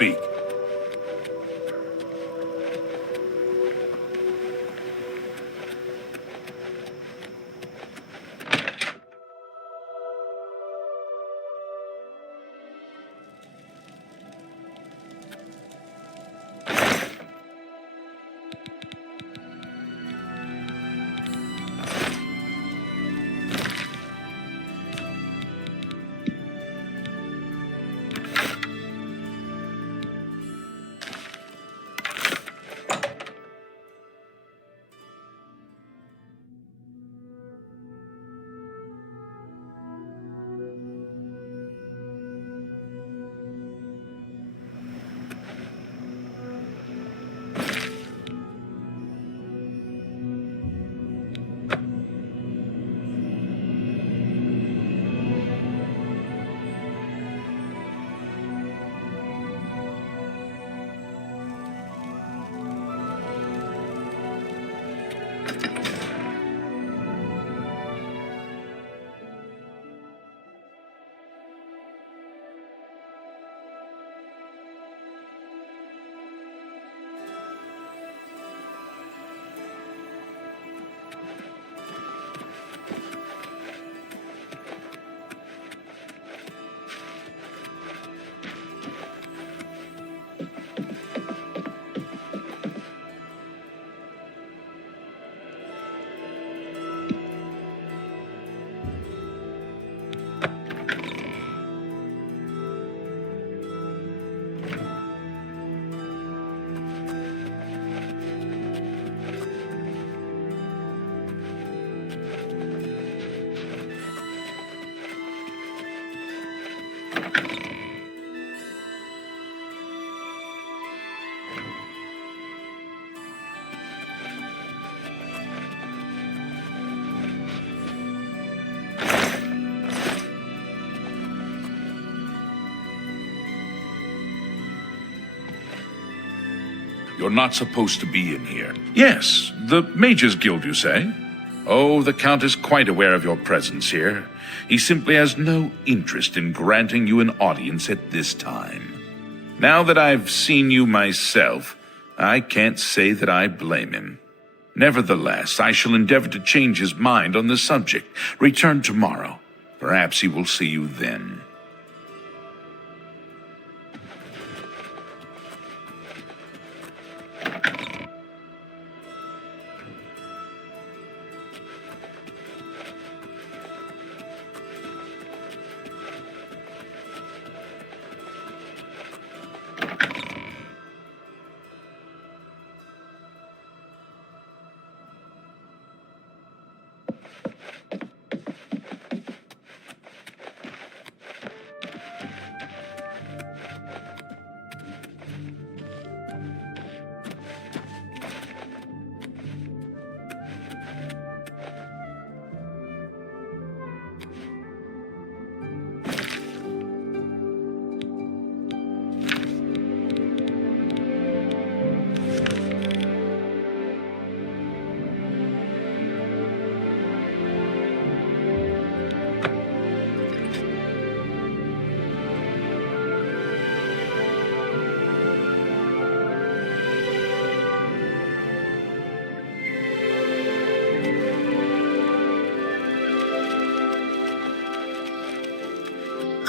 speak. You're not supposed to be in here. Yes, the Mages Guild, you say? Oh, the Count is quite aware of your presence here. He simply has no interest in granting you an audience at this time. Now that I've seen you myself, I can't say that I blame him. Nevertheless, I shall endeavor to change his mind on the subject. Return tomorrow. Perhaps he will see you then.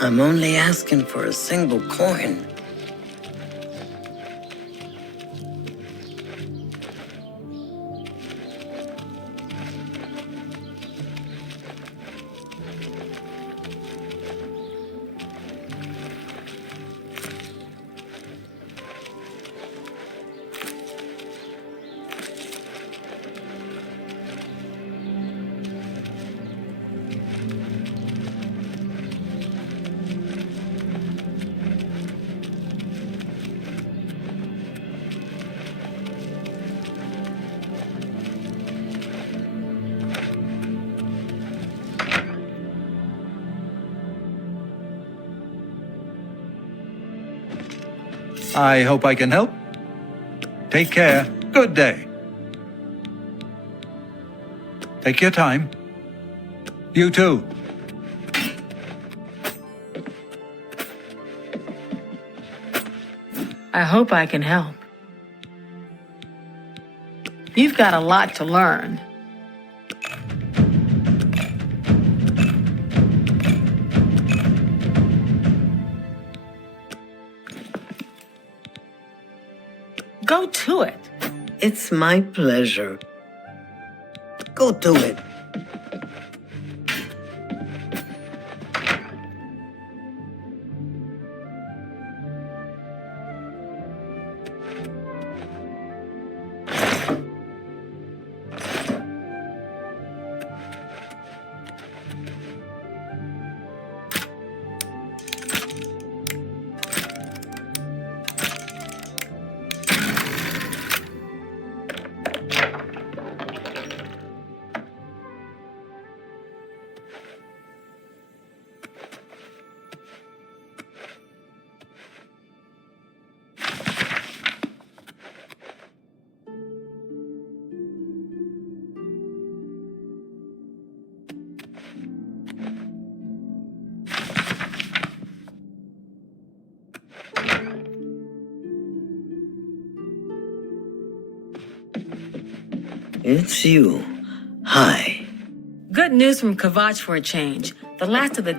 I'm only asking for a single coin. I hope I can help. Take care. Good day. Take your time. You too. I hope I can help. You've got a lot to learn. Go to it. It's my pleasure. Go to it. It's you. Hi. Good news from Kavach for a change. The last of the...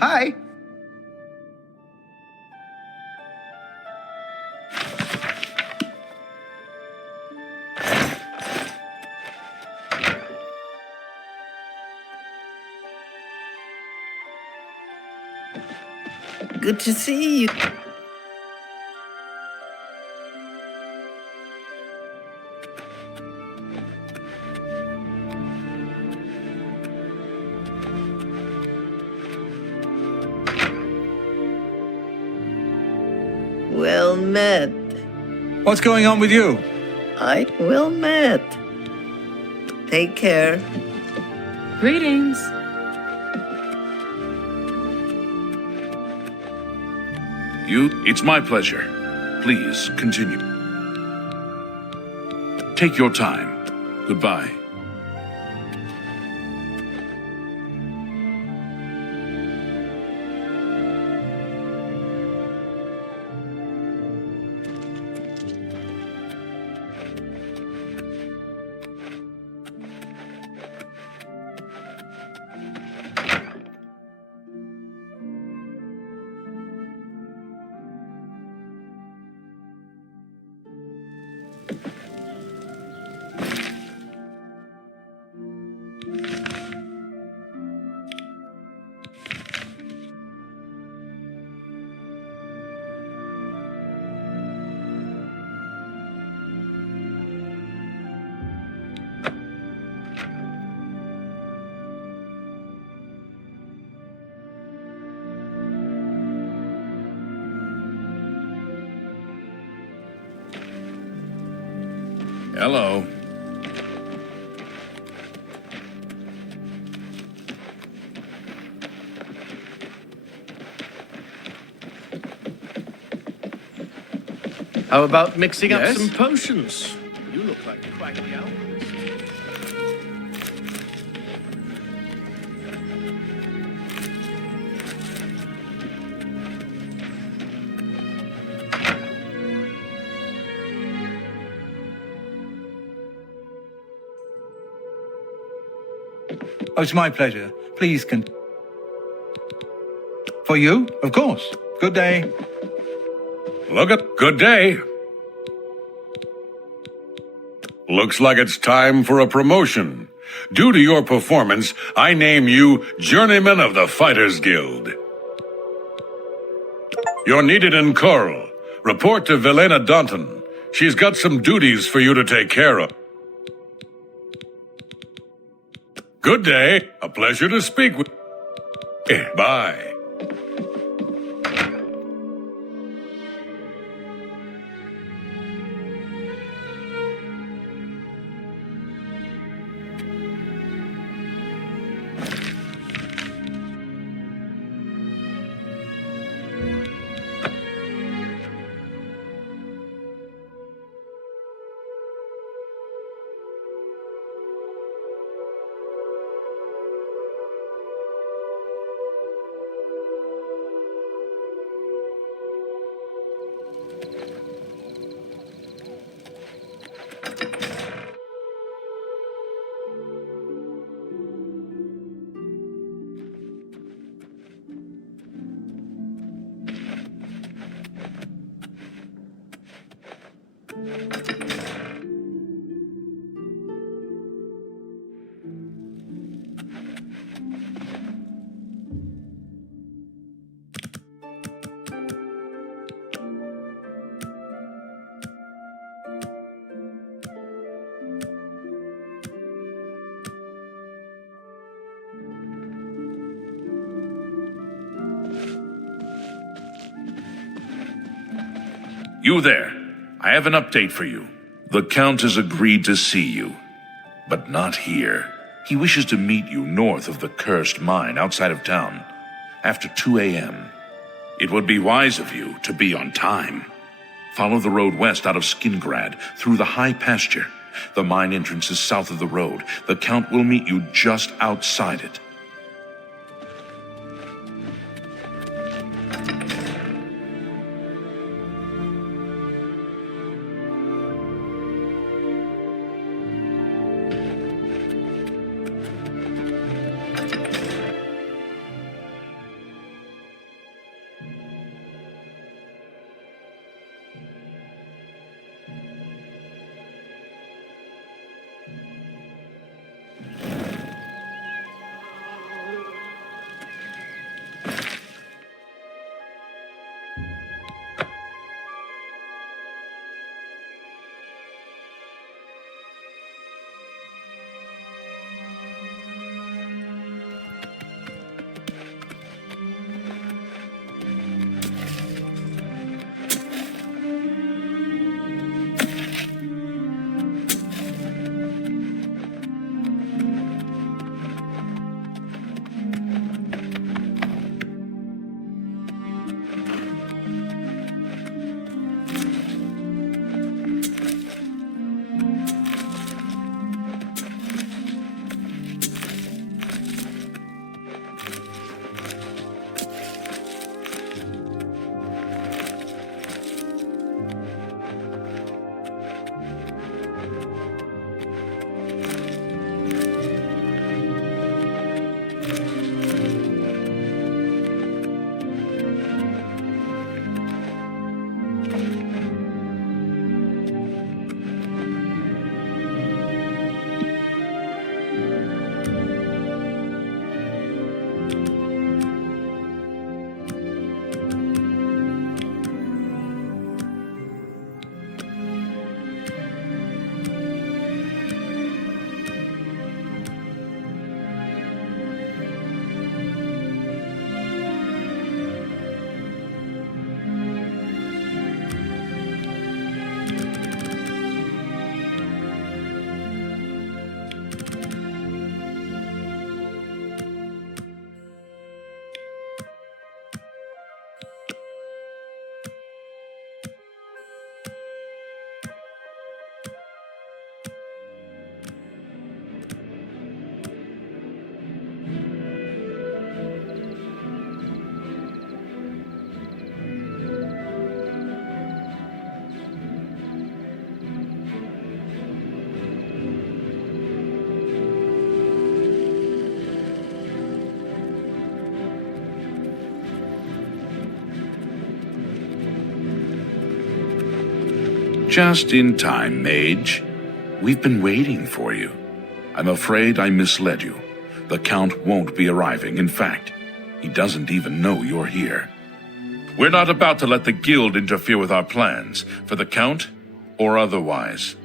Hi. Good to see you. Well met. What's going on with you? Well met. Take care. Greetings. It's my pleasure. Please, continue. Take your time. Goodbye. Hello. How about mixing up Yes? some potions? You look like quite the alchemist. Oh, it's my pleasure. Please For you, of course. Good day. Good day. Looks like it's time for a promotion. Due to your performance, I name you Journeyman of the Fighters Guild. You're needed in Coral. Report to Velena Danton. She's got some duties for you to take care of. Good day. A pleasure to speak with you. Bye. You there. I have an update for you. The Count has agreed to see you, but not here. He wishes to meet you north of the cursed mine outside of town, after 2 a.m. It would be wise of you to be on time. Follow the road west out of Skingrad, through the high pasture. The mine entrance is south of the road. The Count will meet you just outside it. Just in time, Mage. We've been waiting for you. I'm afraid I misled you. The Count won't be arriving. In fact, he doesn't even know you're here. We're not about to let the Guild interfere with our plans, for the Count or otherwise.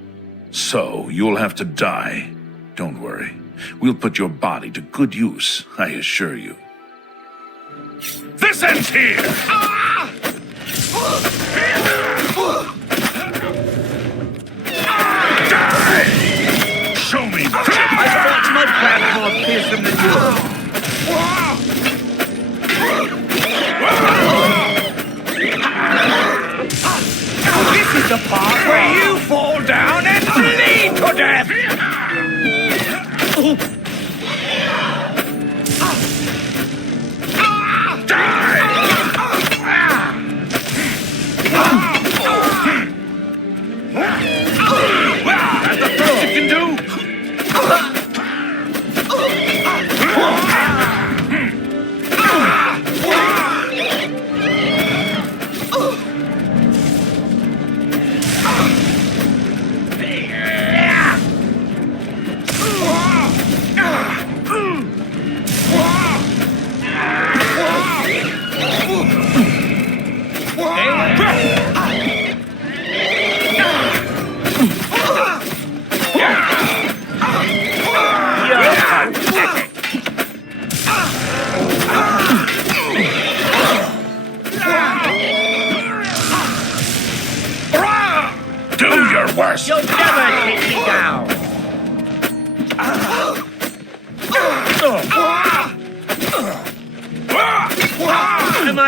So, you'll have to die. Don't worry. We'll put your body to good use, I assure you. This ends here! Die! Show me the I thought my plan more fearsome than yours. This is the part where you fall down and bleed to death! That's the best you can do!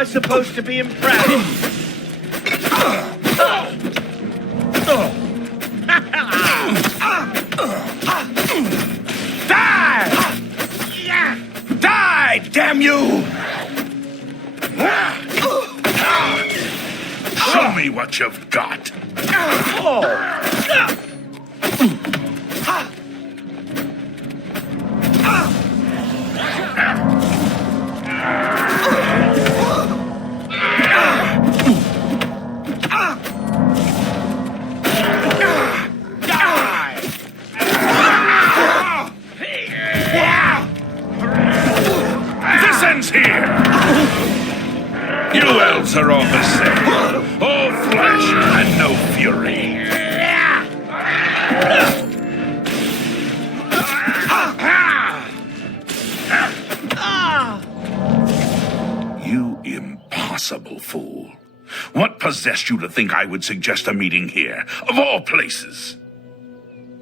I supposed to be impressed? Die! Die, damn you! Show me what you've got. This ends here. You elves are all the same. All flesh and no fury. You impossible fool. What possessed you to think I would suggest a meeting here, of all places?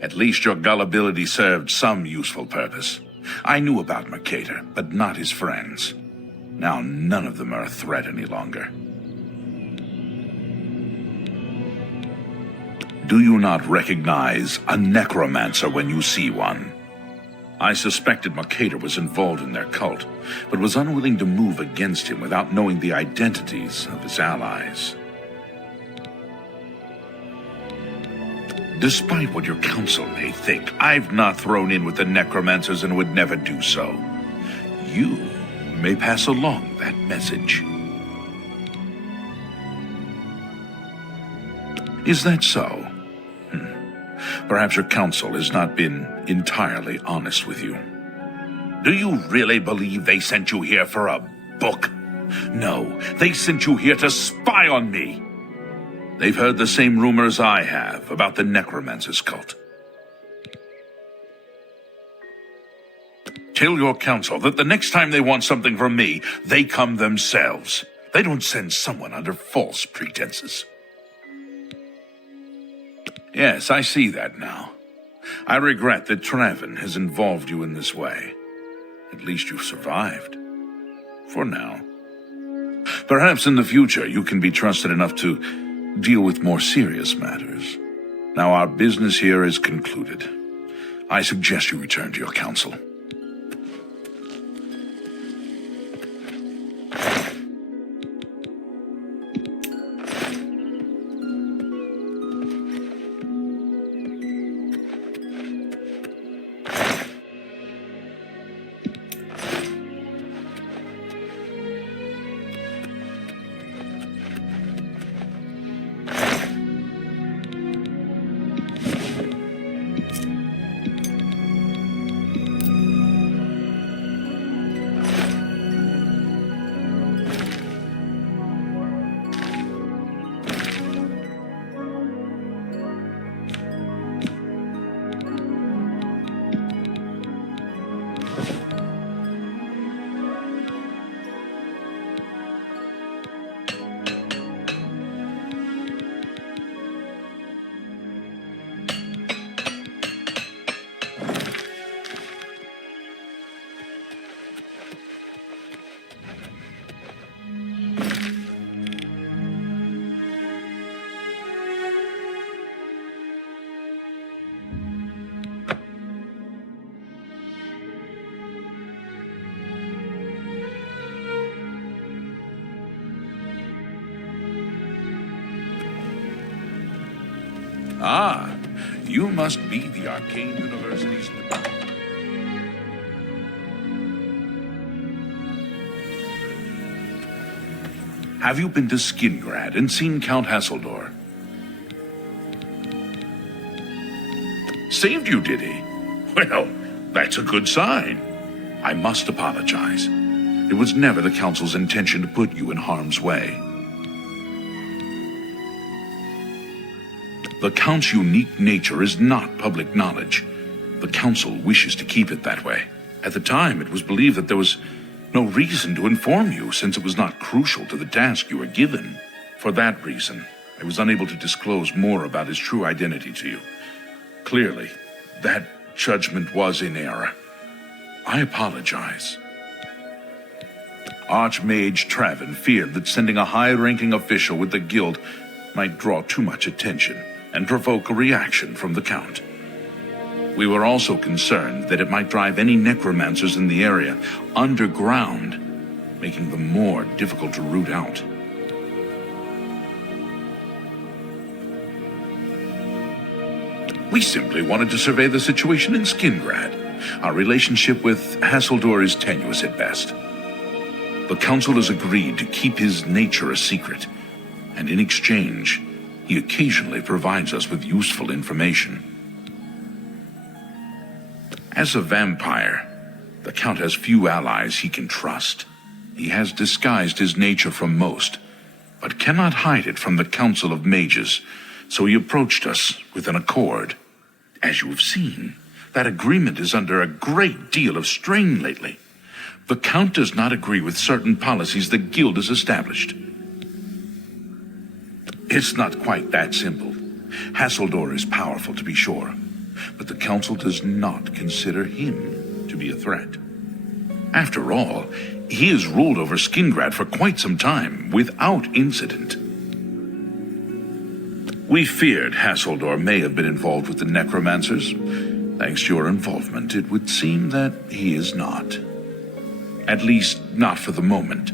At least your gullibility served some useful purpose. I knew about Mercator, but not his friends. Now none of them are a threat any longer. Do you not recognize a Necromancer when you see one? I suspected Mercator was involved in their cult, but was unwilling to move against him without knowing the identities of his allies. Despite what your council may think, I've not thrown in with the Necromancers and would never do so. You may pass along that message. Is that so? Perhaps your council has not been entirely honest with you. Do you really believe they sent you here for a book? No, they sent you here to spy on me. They've heard the same rumors I have about the Necromancers cult. Tell your council that the next time they want something from me, they come themselves. They don't send someone under false pretenses. Yes, I see that now. I regret that Traven has involved you in this way. At least you've survived. For now. Perhaps in the future you can be trusted enough to deal with more serious matters. Now our business here is concluded. I suggest you return to your council. Ah, you must be the Arcane University's... Have you been to Skingrad and seen Count Hasseldor? Saved you, did he? Well, that's a good sign. I must apologize. It was never the Council's intention to put you in harm's way. The Count's unique nature is not public knowledge. The Council wishes to keep it that way. At the time, it was believed that there was no reason to inform you, since it was not crucial to the task you were given. For that reason, I was unable to disclose more about his true identity to you. Clearly, that judgment was in error. I apologize. Archmage Travin feared that sending a high-ranking official with the guild might draw too much attention and provoke a reaction from the Count. We were also concerned that it might drive any necromancers in the area underground, making them more difficult to root out. We simply wanted to survey the situation in Skingrad. Our relationship with Hasseldor is tenuous at best. The Council has agreed to keep his nature a secret, and in exchange, he occasionally provides us with useful information. As a vampire, the Count has few allies he can trust. He has disguised his nature from most, but cannot hide it from the Council of Mages, so he approached us with an accord. As you have seen, that agreement is under a great deal of strain lately. The Count does not agree with certain policies the Guild has established. It's not quite that simple. Hasseldor is powerful, to be sure, but the Council does not consider him to be a threat. After all, he has ruled over Skingrad for quite some time, without incident. We feared Hasseldor may have been involved with the Necromancers. Thanks to your involvement, it would seem that he is not. At least, not for the moment.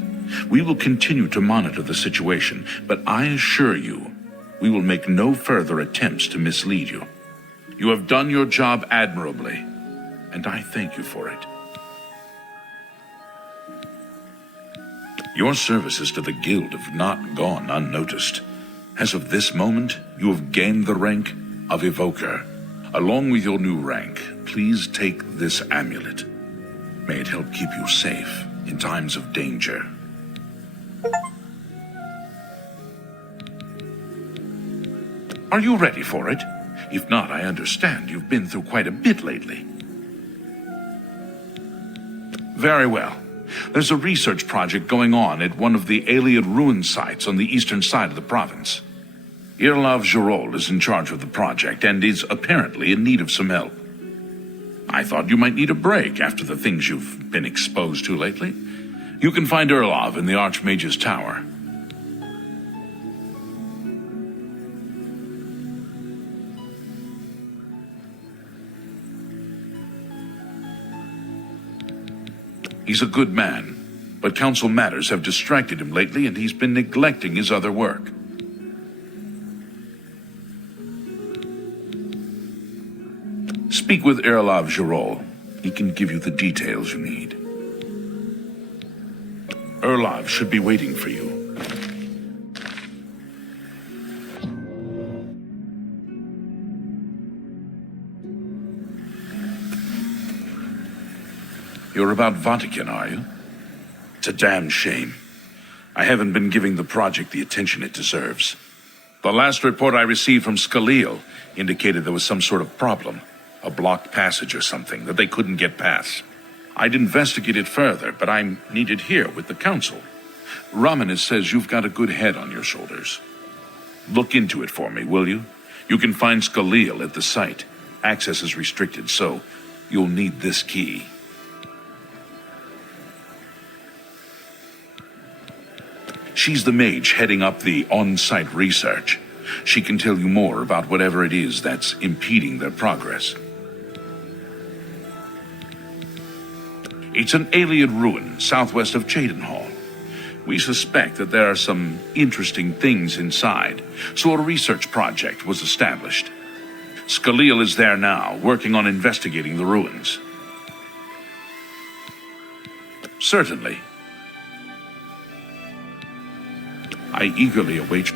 We will continue to monitor the situation, but I assure you, we will make no further attempts to mislead you. You have done your job admirably, and I thank you for it. Your services to the Guild have not gone unnoticed. As of this moment, you have gained the rank of Evoker. Along with your new rank, please take this amulet. May it help keep you safe in times of danger. Are you ready for it? If not, I understand you've been through quite a bit lately. Very well. There's a research project going on at one of the Aliad ruin sites on the eastern side of the province. Irlav Gerol is in charge of the project and is apparently in need of some help. I thought you might need a break after the things you've been exposed to lately. You can find Irlav in the Archmage's Tower. He's a good man, but council matters have distracted him lately and he's been neglecting his other work. Speak with Irlav Gerol. He can give you the details you need. Irlav should be waiting for you. You're about Vahtacen, are you? It's a damn shame. I haven't been giving the project the attention it deserves. The last report I received from Skalil indicated there was some sort of problem. A blocked passage or something that they couldn't get past. I'd investigate it further, but I'm needed here with the council. Ramanis says you've got a good head on your shoulders. Look into it for me, will you? You can find Skalil at the site. Access is restricted, so you'll need this key. She's the mage heading up the on-site research. She can tell you more about whatever it is that's impeding their progress. It's an Aliad ruin southwest of Cheydinhall. We suspect that there are some interesting things inside, so a research project was established. Skalil is there now, working on investigating the ruins. Certainly. I eagerly await...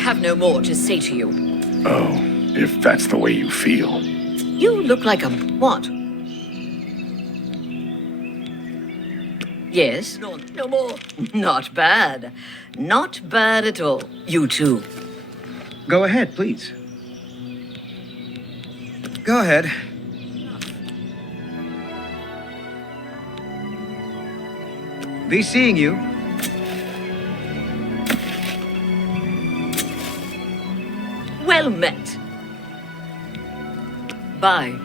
have no more to say to you. Oh, if that's the way you feel. You look like a what? Yes? No more. Not bad. Not bad at all. You too. Go ahead, please. Go ahead. Be seeing you. Well met. Bye.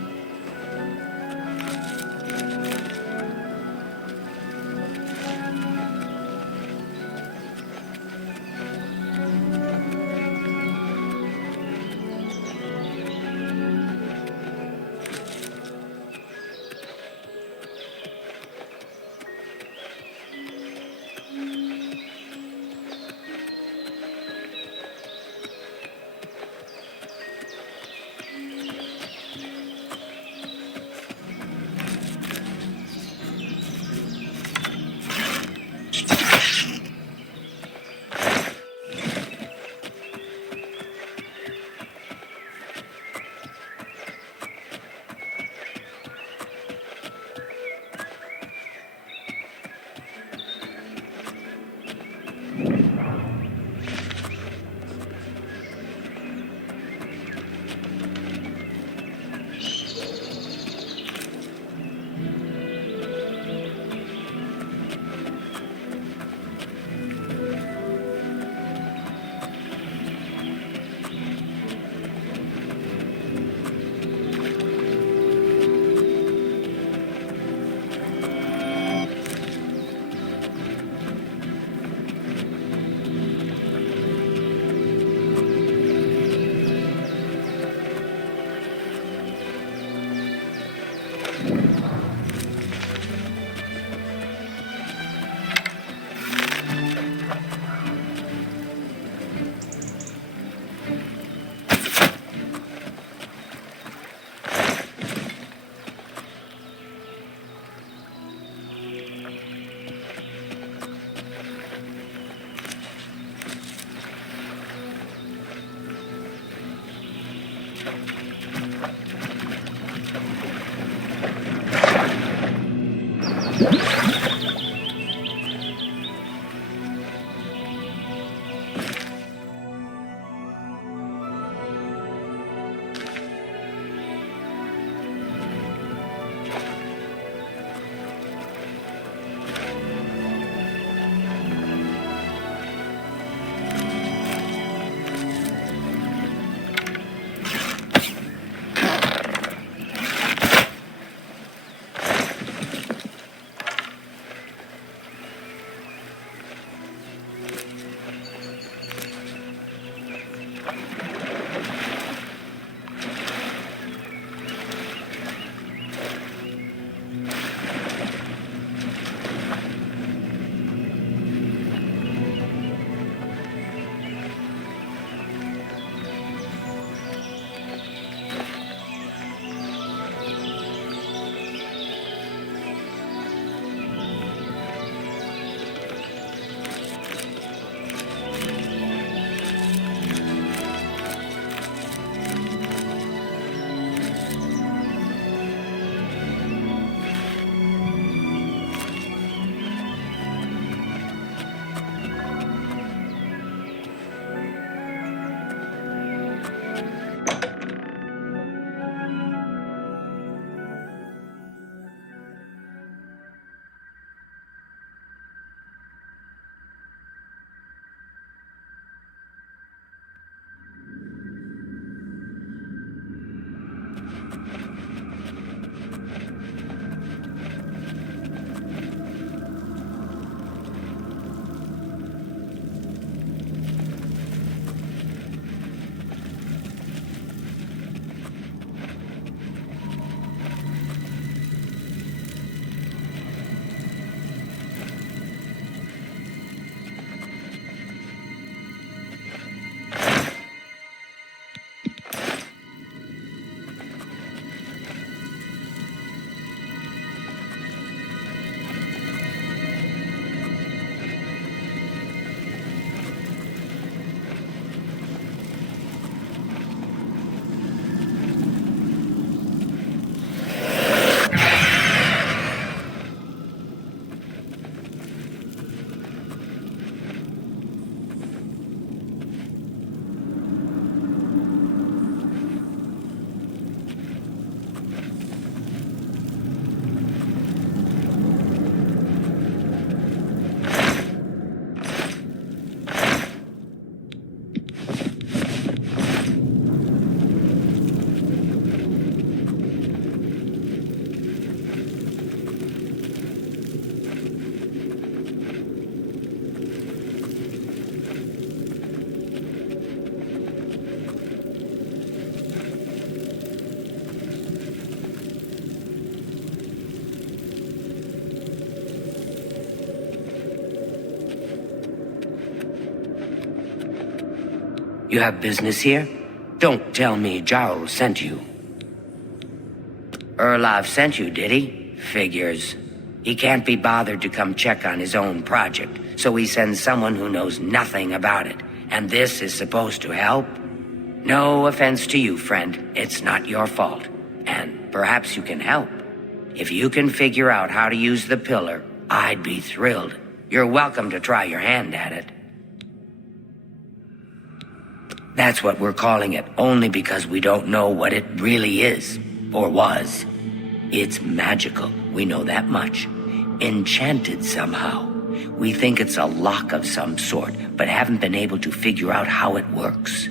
You have business here? Don't tell me Jarl sent you. Erlov sent you, did he? Figures. He can't be bothered to come check on his own project, so he sends someone who knows nothing about it. And this is supposed to help? No offense to you, friend. It's not your fault. And perhaps you can help. If you can figure out how to use the pillar, I'd be thrilled. You're welcome to try your hand at it. That's what we're calling it, only because we don't know what it really is, or was. It's magical, we know that much. Enchanted somehow. We think it's a lock of some sort, but haven't been able to figure out how it works.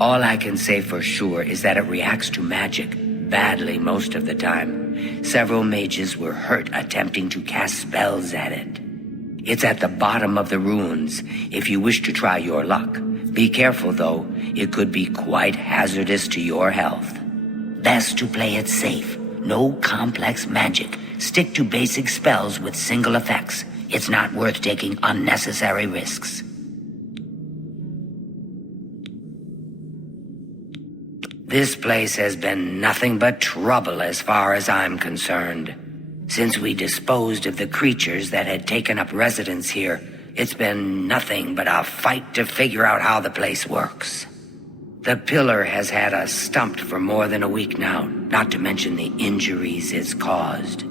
All I can say for sure is that it reacts to magic, badly most of the time. Several mages were hurt attempting to cast spells at it. It's at the bottom of the ruins, if you wish to try your luck. Be careful, though. It could be quite hazardous to your health. Best to play it safe. No complex magic. Stick to basic spells with single effects. It's not worth taking unnecessary risks. This place has been nothing but trouble as far as I'm concerned. Since we disposed of the creatures that had taken up residence here, it's been nothing but a fight to figure out how the place works. The pillar has had us stumped for more than a week now, not to mention the injuries it's caused.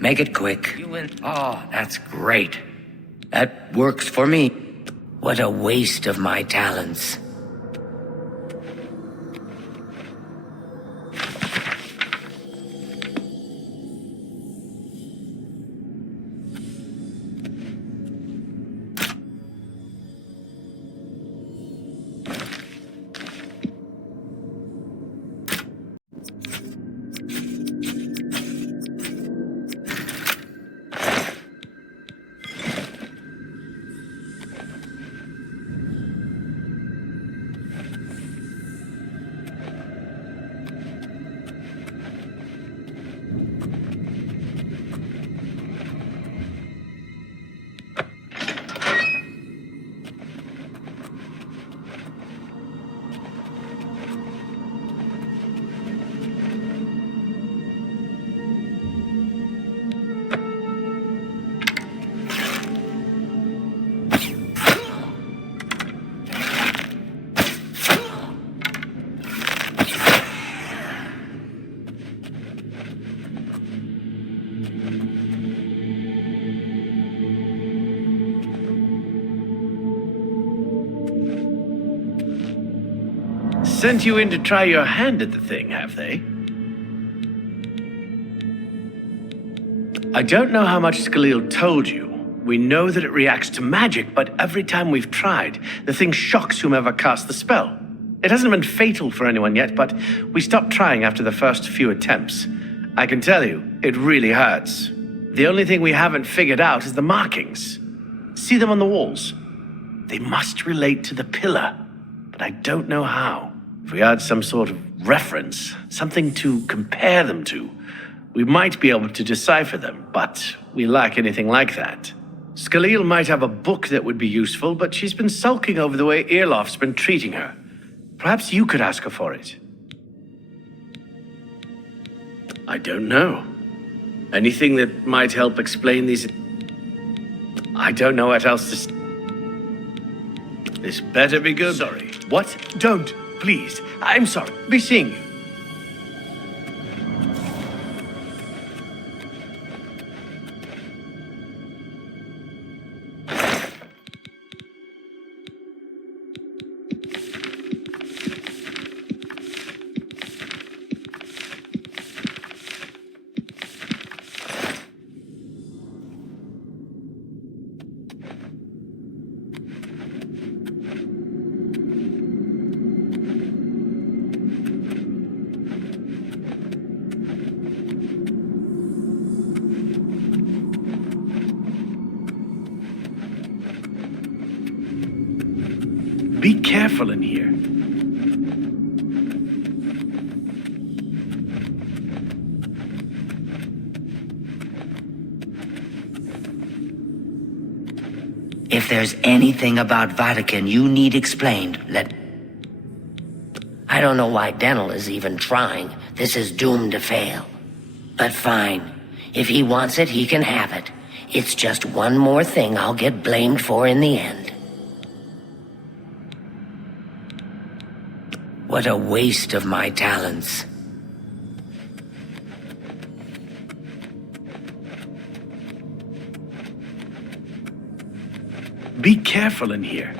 Make it quick. Oh, that's great. That works for me. What a waste of my talents. Sent you in to try your hand at the thing, have they? I don't know how much Skalil told you. We know that it reacts to magic, but every time we've tried, the thing shocks whomever cast the spell. It hasn't been fatal for anyone yet, but we stopped trying after the first few attempts. I can tell you, it really hurts. The only thing we haven't figured out is the markings. See them on the walls? They must relate to the pillar, but I don't know how. If we had some sort of reference, something to compare them to, we might be able to decipher them, but we lack anything like that. Skalil might have a book that would be useful, but she's been sulking over the way Irlof's been treating her. Perhaps you could ask her for it. I don't know. Anything that might help explain these... I don't know what else to... This better be good. Sorry. What? Don't. Please. I'm sorry. Be seeing you. Be careful in here. there's anything about Vahtacen you need explained, I don't know why Dental is even trying. This is doomed to fail. But fine. If he wants it, he can have it. It's just one more thing I'll get blamed for in the end. What a waste of my talents. Be careful in here.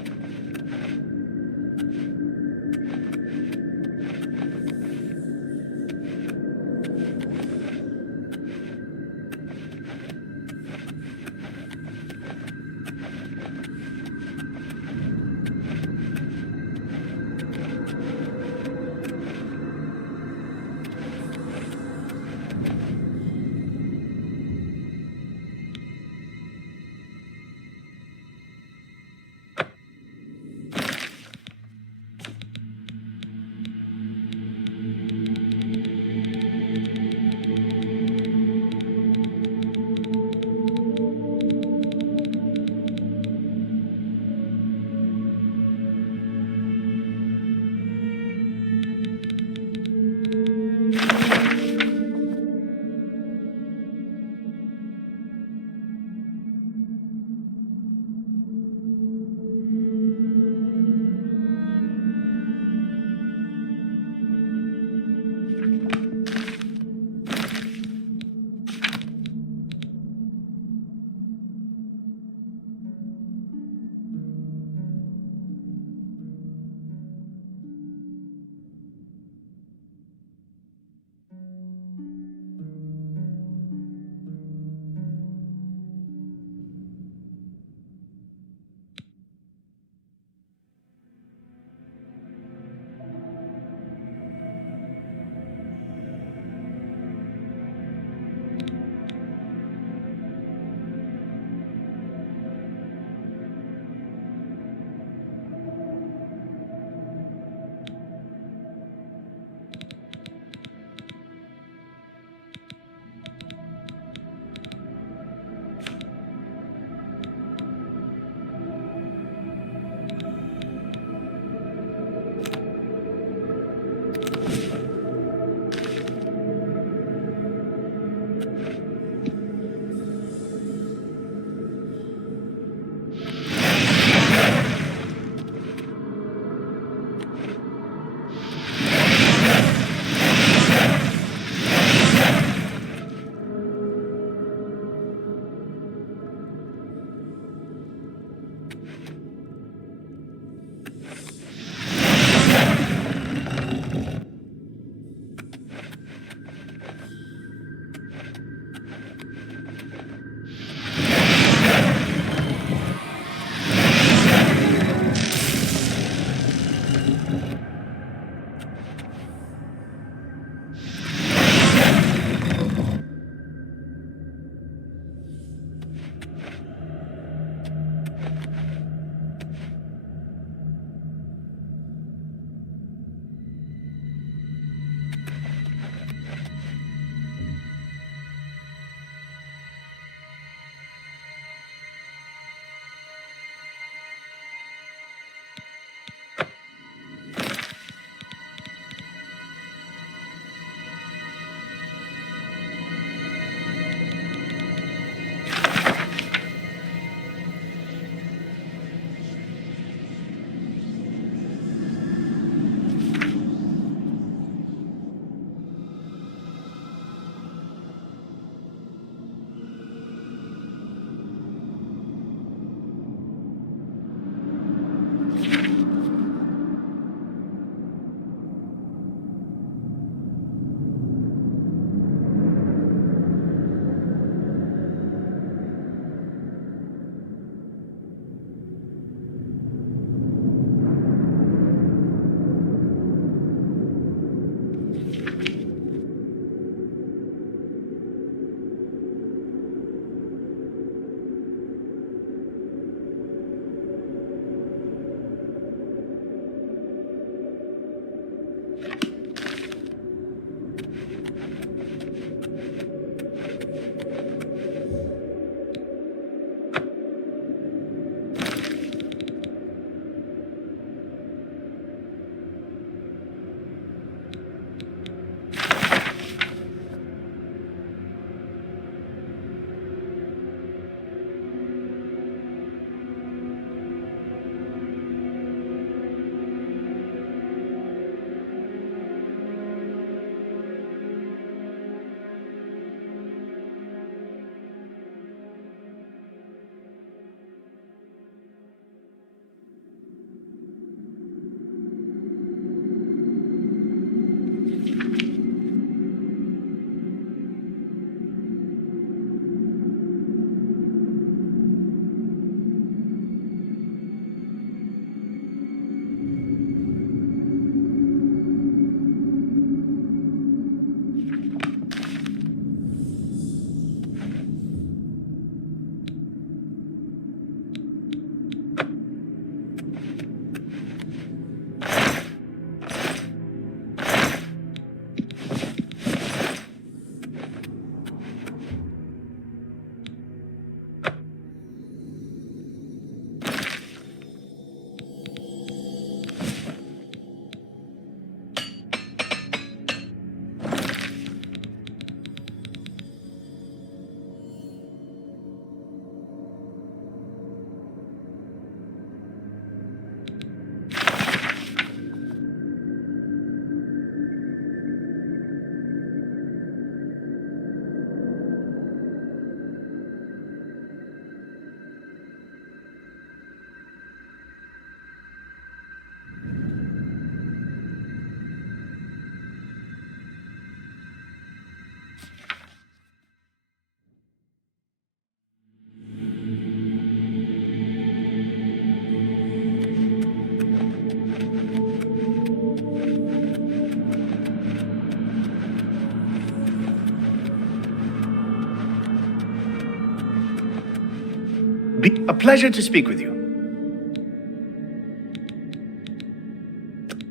pleasure to speak with you.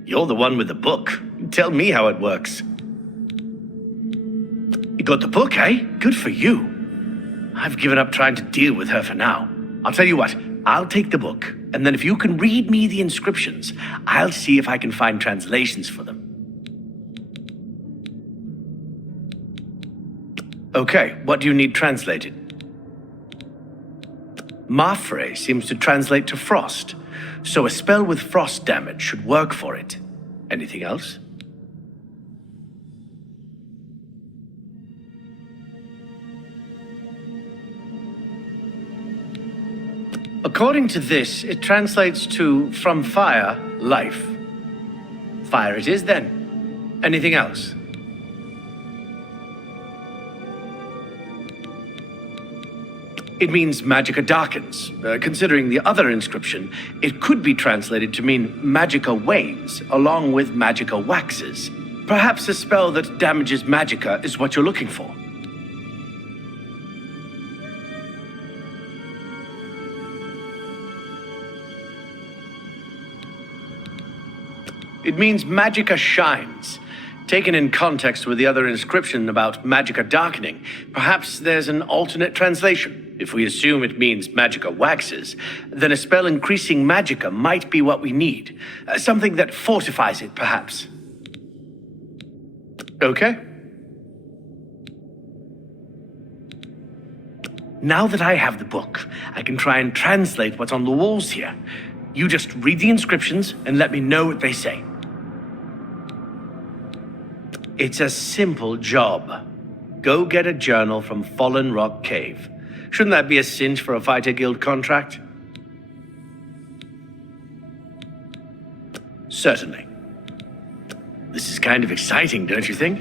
You're the one with the book. Tell me how it works. You got the book, eh? Good for you. I've given up trying to deal with her for now. I'll tell you what, I'll take the book, and then if you can read me the inscriptions, I'll see if I can find translations for them. Okay, what do you need translated? Mafre seems to translate to frost, so a spell with frost damage should work for it. Anything else? According to this, it translates to from fire, life. Fire it is then. Anything else? It means magicka darkens. Considering the other inscription, it could be translated to mean magicka wanes, along with magicka waxes. Perhaps a spell that damages magicka is what you're looking for. It means magicka shines. Taken in context with the other inscription about magicka darkening, perhaps there's an alternate translation. If we assume it means magicka waxes, then a spell increasing magicka might be what we need. Something that fortifies it, perhaps. Okay. Now that I have the book, I can try and translate what's on the walls here. You just read the inscriptions and let me know what they say. It's a simple job. Go get a journal from Fallen Rock Cave. Shouldn't that be a cinch for a fighter guild contract? Certainly. This is kind of exciting, don't you think?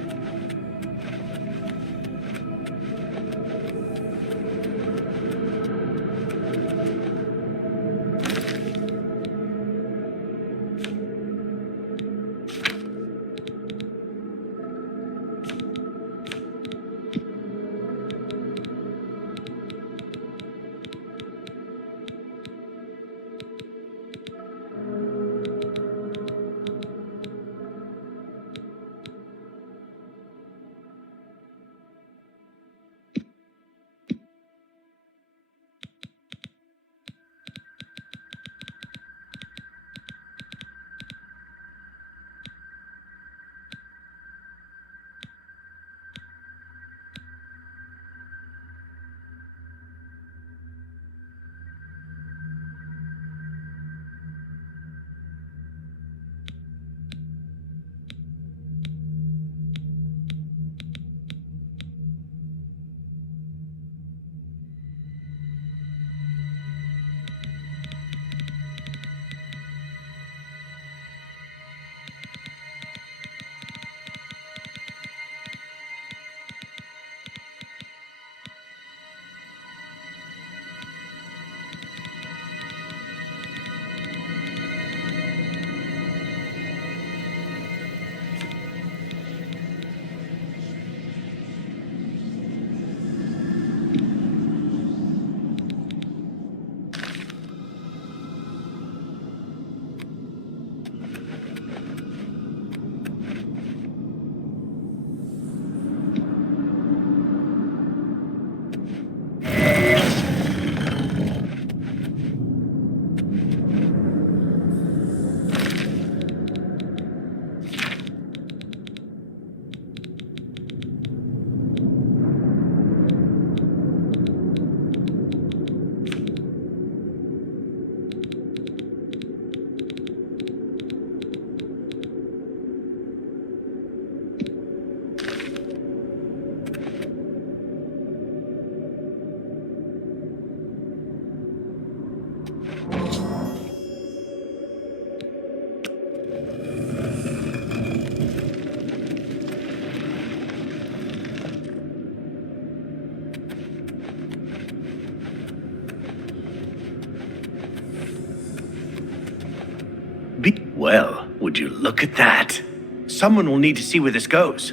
Well, would you look at that? Someone will need to see where this goes.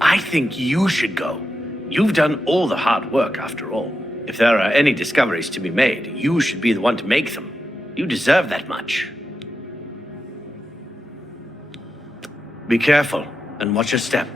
I think you should go. You've done all the hard work, after all. If there are any discoveries to be made, you should be the one to make them. You deserve that much. Be careful, and watch your step.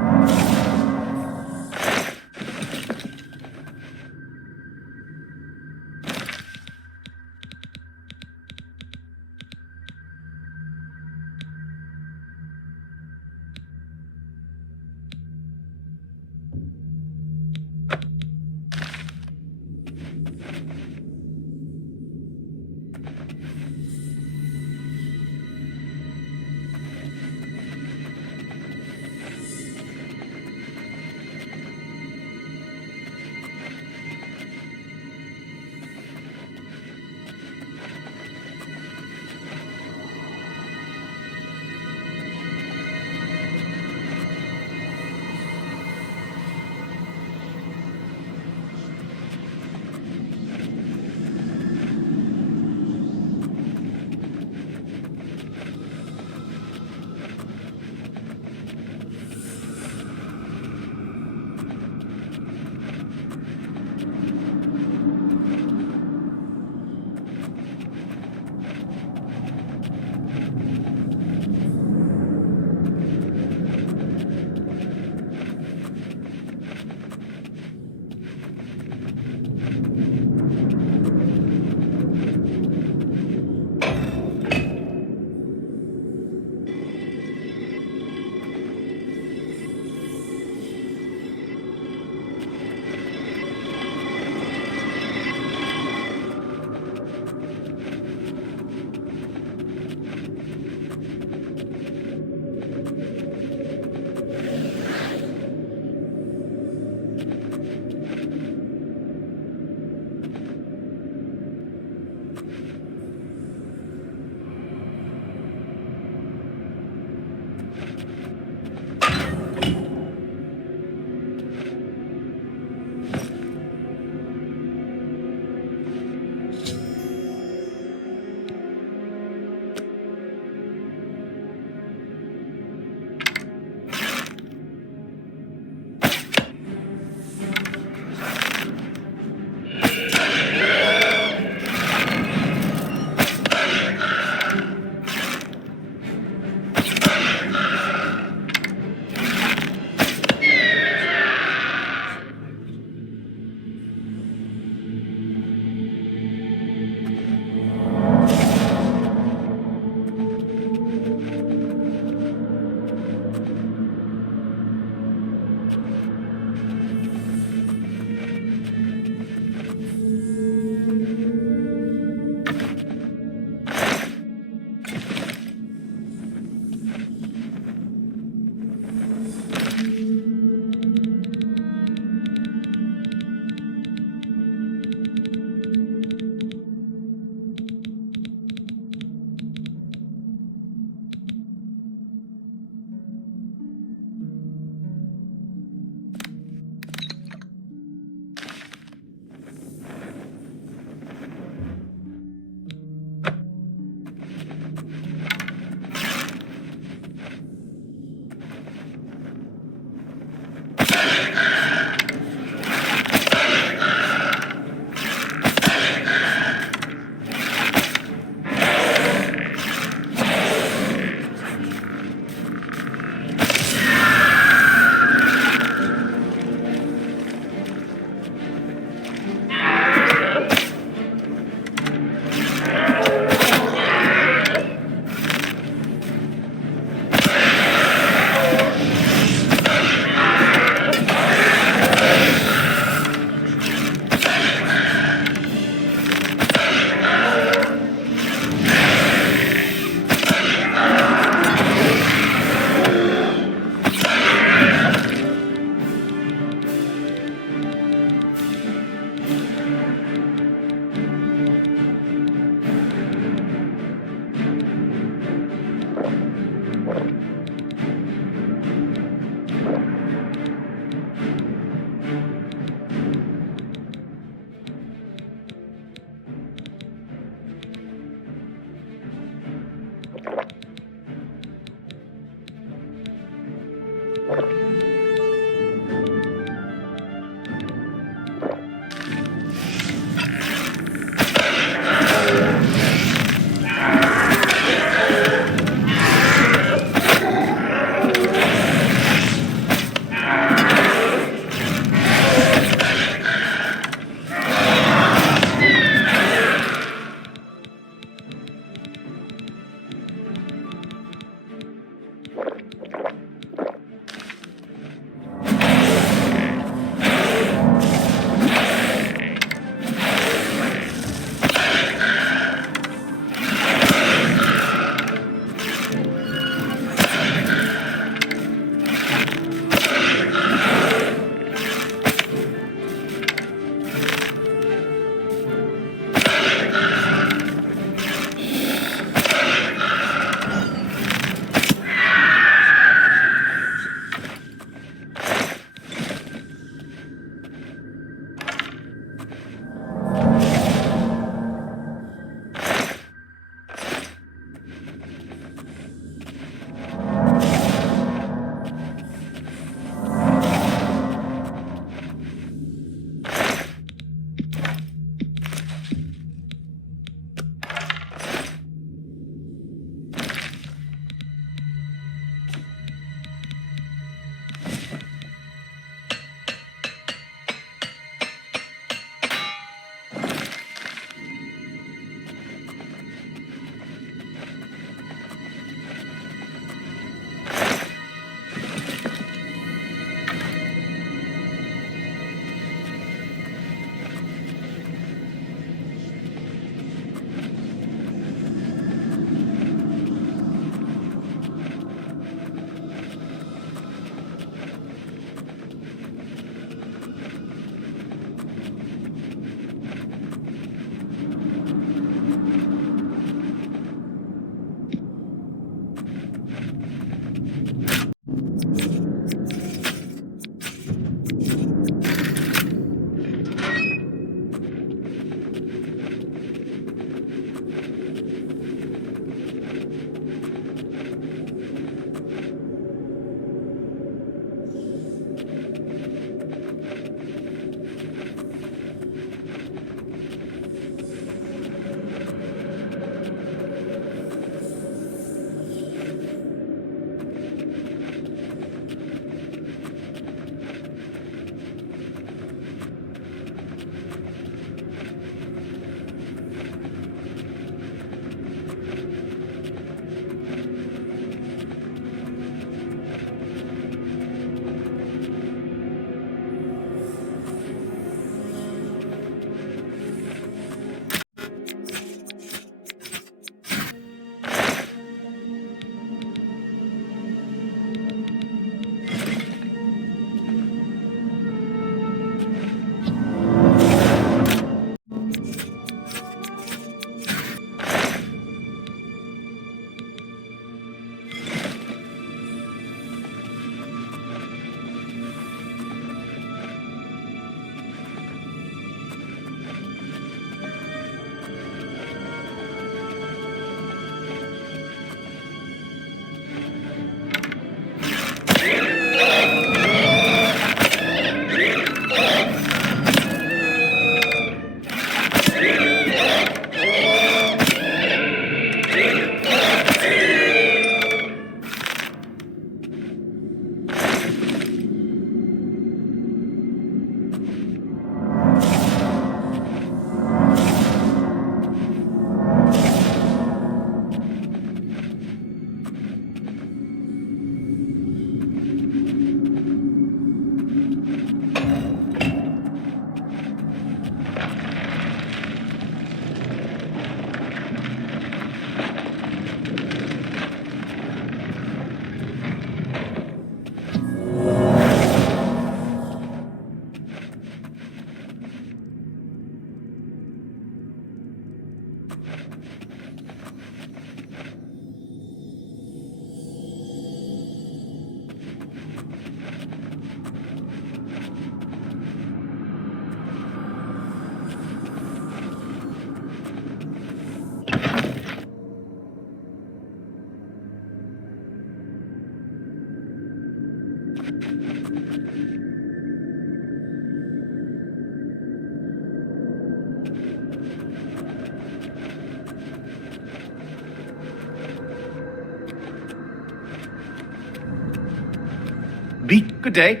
Good day.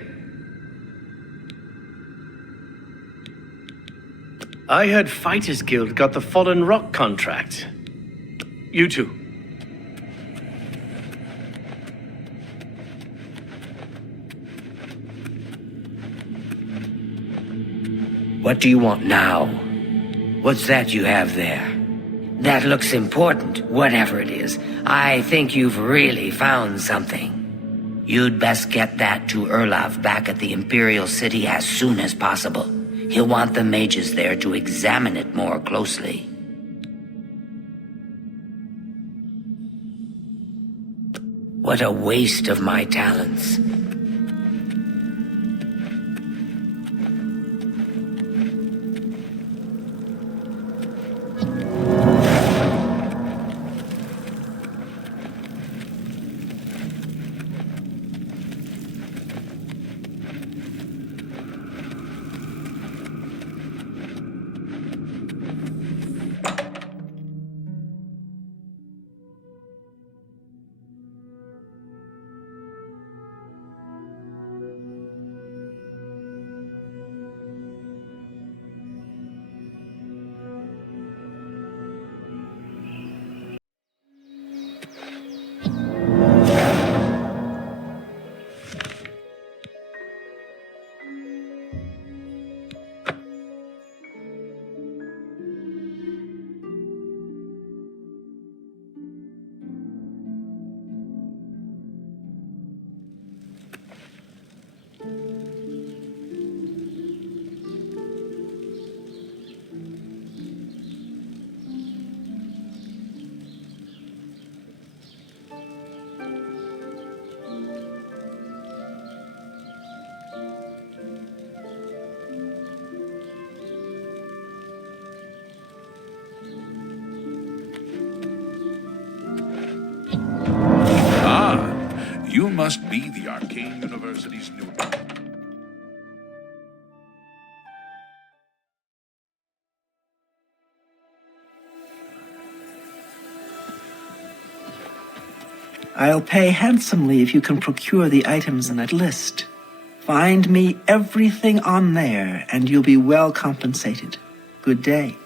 I heard Fighters Guild got the Fallen Rock contract. You too. What do you want now? What's that you have there? That looks important, whatever it is. I think you've really found something. You'd best get that to Erlav back at the Imperial City as soon as possible. He'll want the mages there to examine it more closely. What a waste of my talents. You must be the Arcane University's new... I'll pay handsomely if you can procure the items in that list. Find me everything on there, and you'll be well compensated. Good day.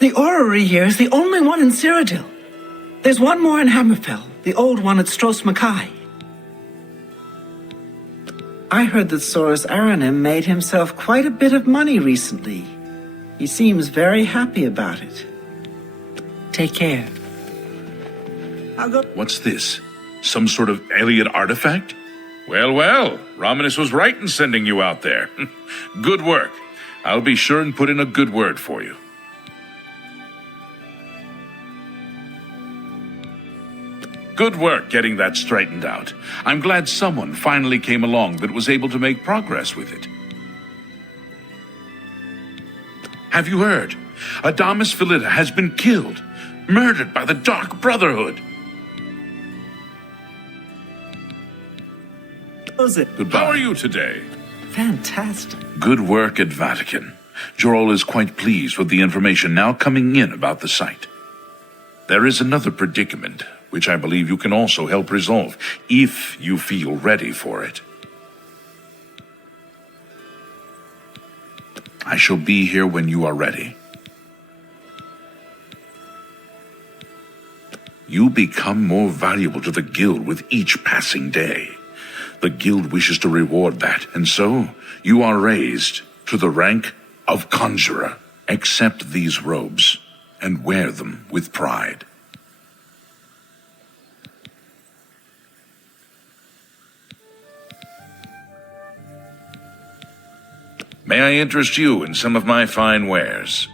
The orrery here is the only one in Cyrodiil. There's one more in Hammerfell, the old one at Stros Mackay. I heard that Soros Aranim made himself quite a bit of money recently. He seems very happy about it. Take care. I'll go. What's this? Some sort of alien artifact? Well, well, Romanus was right in sending you out there. Good work. I'll be sure and put in a good word for you. Good work getting that straightened out. I'm glad someone finally came along that was able to make progress with it. Have you heard? Adamus Philida has been killed, murdered by the Dark Brotherhood. Goodbye. How are you today? Fantastic. Good work at Vahtacen. Jorol is quite pleased with the information now coming in about the site. There is another predicament, which I believe you can also help resolve, if you feel ready for it. I shall be here when you are ready. You become more valuable to the Guild with each passing day. The Guild wishes to reward that, and so you are raised to the rank of Conjurer. Accept these robes and wear them with pride. May I interest you in some of my fine wares?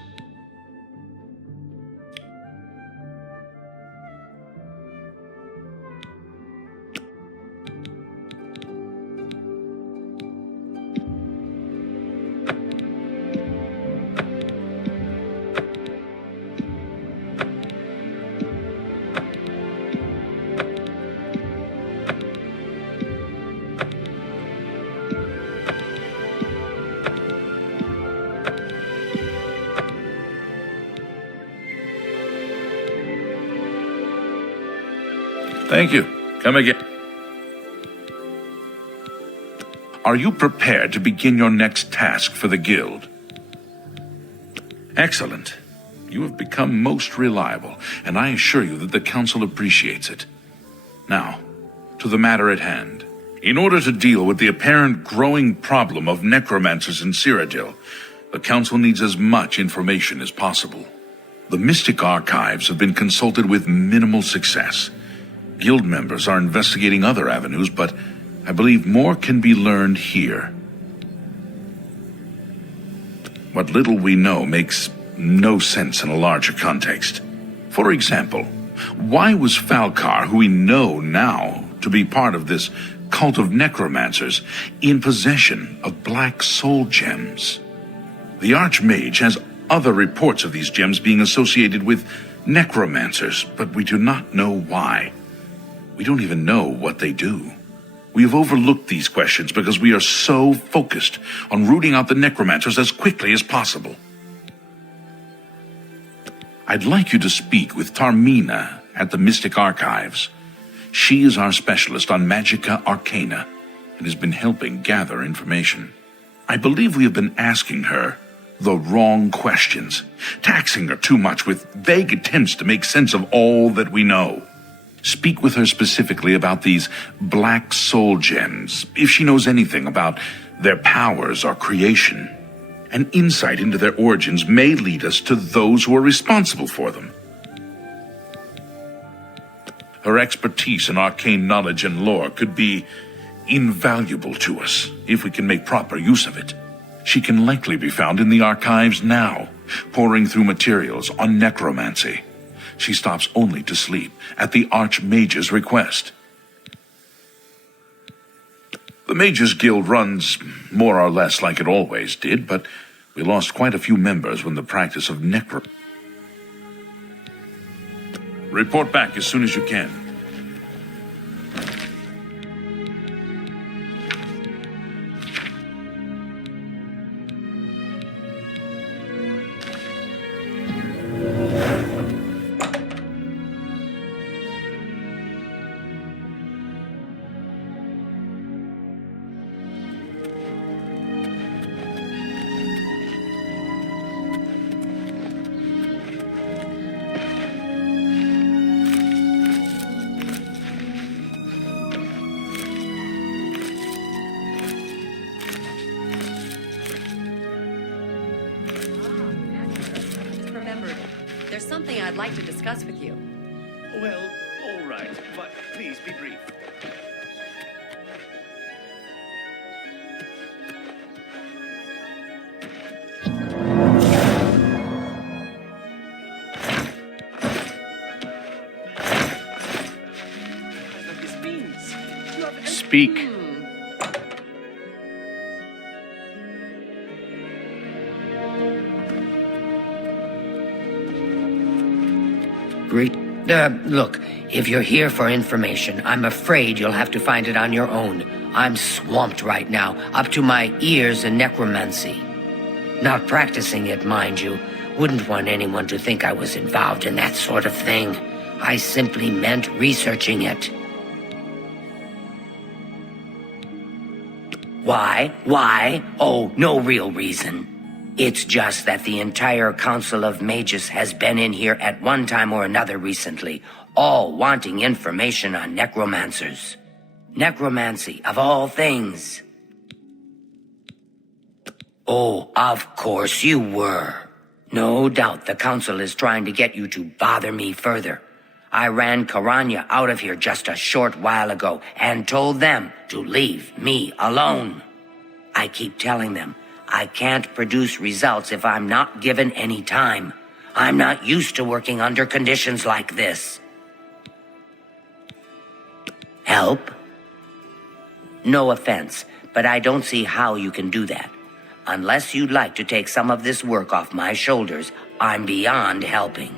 Thank you. Come again. Are you prepared to begin your next task for the Guild? Excellent. You have become most reliable, and I assure you that the Council appreciates it. Now, to the matter at hand. In order to deal with the apparent growing problem of necromancers in Cyrodiil, the Council needs as much information as possible. The Mystic Archives have been consulted with minimal success. Guild members are investigating other avenues, but I believe more can be learned here. What little we know makes no sense in a larger context. For example, why was Falcar, who we know now to be part of this cult of necromancers, in possession of black soul gems? The Archmage has other reports of these gems being associated with necromancers, but we do not know why. We don't even know what they do. We have overlooked these questions because we are so focused on rooting out the necromancers as quickly as possible. I'd like you to speak with Tarmina at the Mystic Archives. She is our specialist on Magica Arcana and has been helping gather information. I believe we have been asking her the wrong questions, taxing her too much with vague attempts to make sense of all that we know. Speak with her specifically about these black soul gems, if she knows anything about their powers or creation. An insight into their origins may lead us to those who are responsible for them. Her expertise in arcane knowledge and lore could be invaluable to us if we can make proper use of it. She can likely be found in the archives now, poring through materials on necromancy. She stops only to sleep at the Archmage's request. The Mages Guild runs more or less like it always did, but we lost quite a few members when the practice of Report back as soon as you can. There's something I'd like to discuss with you. Well, all right, but please be brief. What this means? Speak. Look, if you're here for information, I'm afraid you'll have to find it on your own. I'm swamped right now, up to my ears in necromancy. Not practicing it, mind you. Wouldn't want anyone to think I was involved in that sort of thing. I simply meant researching it. Why? Oh, no real reason. It's just that the entire Council of Mages has been in here at one time or another recently, all wanting information on necromancers. Necromancy, of all things. Oh, of course you were. No doubt the Council is trying to get you to bother me further. I ran Karanya out of here just a short while ago and told them to leave me alone. I keep telling them I can't produce results if I'm not given any time. I'm not used to working under conditions like this. Help? No offense, but I don't see how you can do that. Unless you'd like to take some of this work off my shoulders, I'm beyond helping.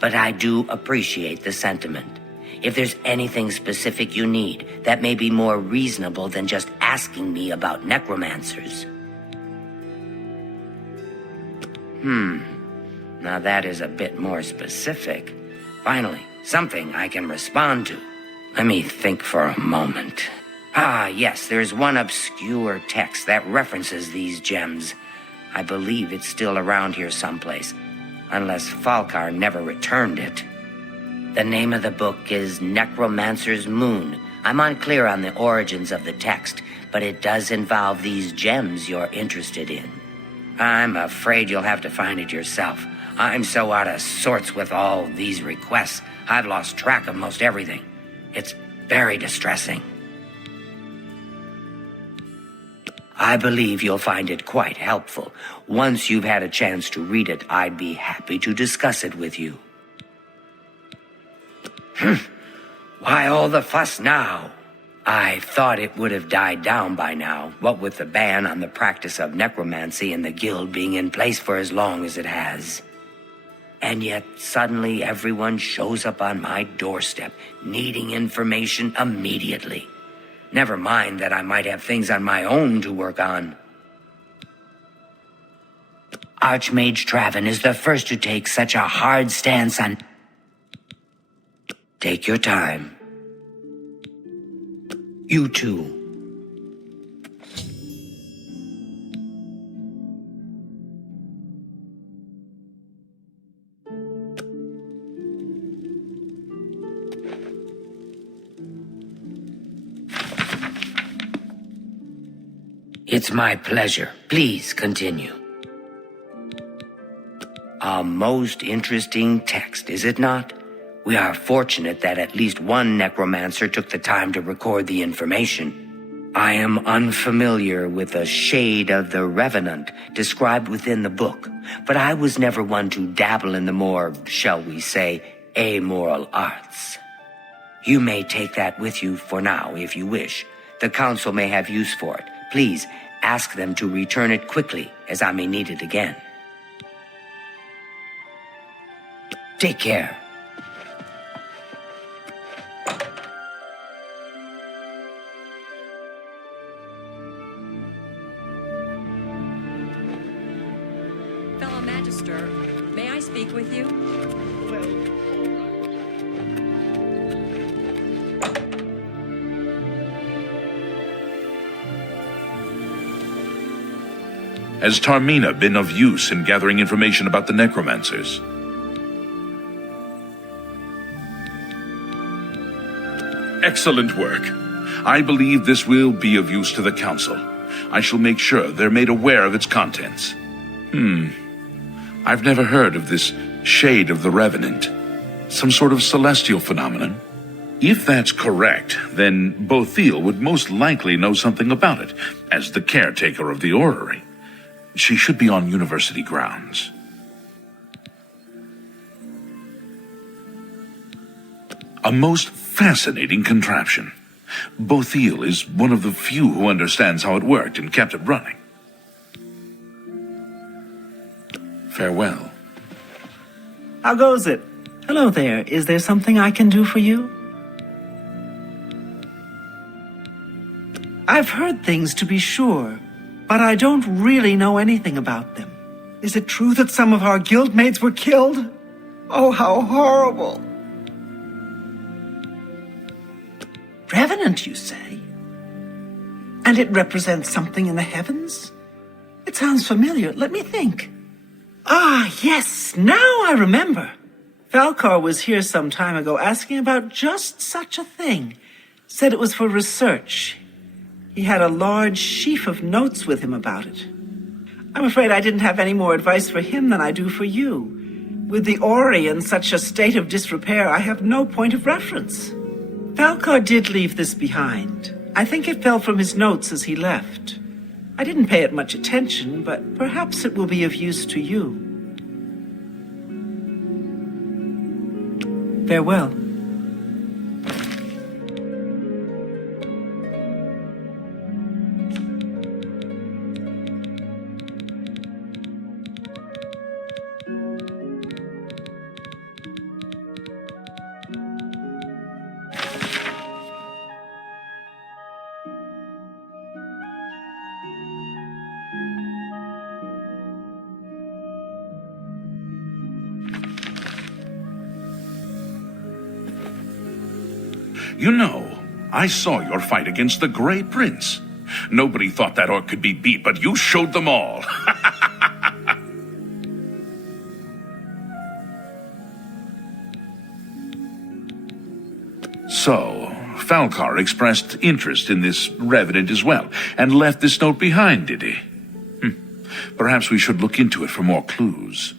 But I do appreciate the sentiment. If there's anything specific you need, that may be more reasonable than just asking me about necromancers. Now that is a bit more specific. Finally, something I can respond to. Let me think for a moment. Ah, yes, there's one obscure text that references these gems. I believe it's still around here someplace, unless Falkar never returned it. The name of the book is Necromancer's Moon. I'm unclear on the origins of the text, but it does involve these gems you're interested in. I'm afraid you'll have to find it yourself. I'm so out of sorts with all these requests, I've lost track of most everything. It's very distressing. I believe you'll find it quite helpful. Once you've had a chance to read it, I'd be happy to discuss it with you. Why all the fuss now? I thought it would have died down by now, what with the ban on the practice of necromancy and the guild being in place for as long as it has. And yet, suddenly everyone shows up on my doorstep, needing information immediately. Never mind that I might have things on my own to work on. Archmage Traven is the first to take such a hard stance on... Take your time. You too. It's my pleasure. Please continue. A most interesting text, is it not? We are fortunate that at least one necromancer took the time to record the information. I am unfamiliar with the shade of the revenant described within the book, but I was never one to dabble in the more, shall we say, amoral arts. You may take that with you for now, if you wish. The council may have use for it. Please, ask them to return it quickly, as I may need it again. Take care. Fellow Magister, may I speak with you? Has Tarmina been of use in gathering information about the Necromancers? Excellent work. I believe this will be of use to the Council. I shall make sure they're made aware of its contents. I've never heard of this shade of the Revenant. Some sort of celestial phenomenon? If that's correct, then Bothiel would most likely know something about it, as the caretaker of the Orrary. She should be on university grounds. A most fascinating contraption. Bothiel is one of the few who understands how it worked and kept it running. Farewell. How goes it? Hello there. Is there something I can do for you? I've heard things, to be sure, but I don't really know anything about them. Is it true that some of our guildmates were killed? Oh, how horrible! Revenant, you say? And it represents something in the heavens? It sounds familiar. Let me think. Ah, yes, now I remember. Falkar was here some time ago asking about just such a thing. Said it was for research. He had a large sheaf of notes with him about it. I'm afraid I didn't have any more advice for him than I do for you. With the Orrary in such a state of disrepair, I have no point of reference. Falkar did leave this behind. I think it fell from his notes as he left. I didn't pay it much attention, but perhaps it will be of use to you. Farewell. You know, I saw your fight against the Grey Prince. Nobody thought that orc could be beat, but you showed them all. So, Falcar expressed interest in this revenant as well, and left this note behind, did he? Perhaps we should look into it for more clues.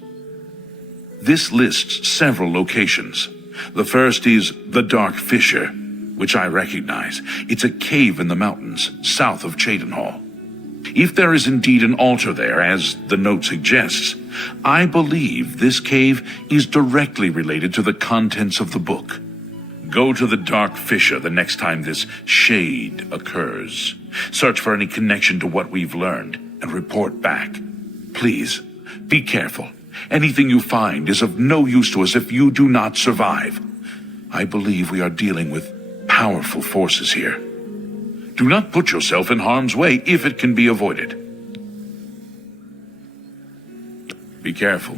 This lists several locations. The first is the Dark Fissure, which I recognize. It's a cave in the mountains, south of Cheydinhall. If there is indeed an altar there, as the note suggests, I believe this cave is directly related to the contents of the book. Go to the Dark Fissure the next time this shade occurs. Search for any connection to what we've learned, and report back. Please, be careful. Anything you find is of no use to us if you do not survive. I believe we are dealing with powerful forces here. Do not put yourself in harm's way if it can be avoided. Be careful.